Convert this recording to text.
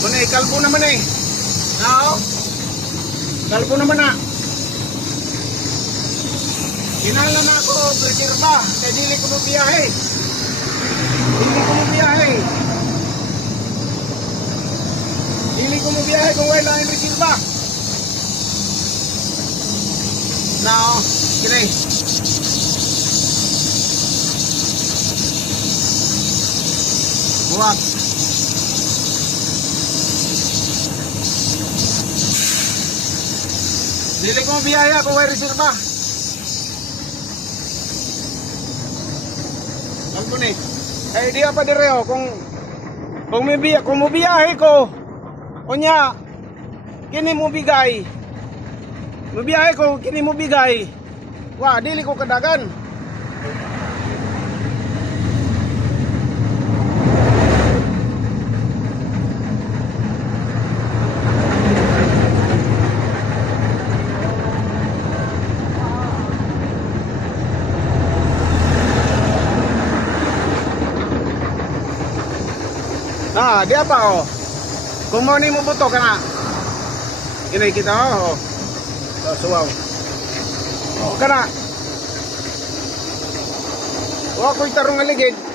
Manay, kalbo naman eh. Nao? Kalbo naman na. Kinala na ako, reserva. Kaya dili ko mo biyahe. Dili ko mo biyahe. Dili ko mo biyahe kung wala ang reserva. Nao? Kini. Buwak. Dili ko biyaya kung may reserva. Kalbo ni. Eh di pa direo kung may biya, kung mo biyahe ko. Unya kini mo bigay. Mo biyahe ko kini mo bigay. Wa dili ko kadagan. Ah, di apa oh. Kung mo ni mo buto ka na. Kinay kita oh. Oh, suwaw. Oh, kana. Wa ko itarong aligid.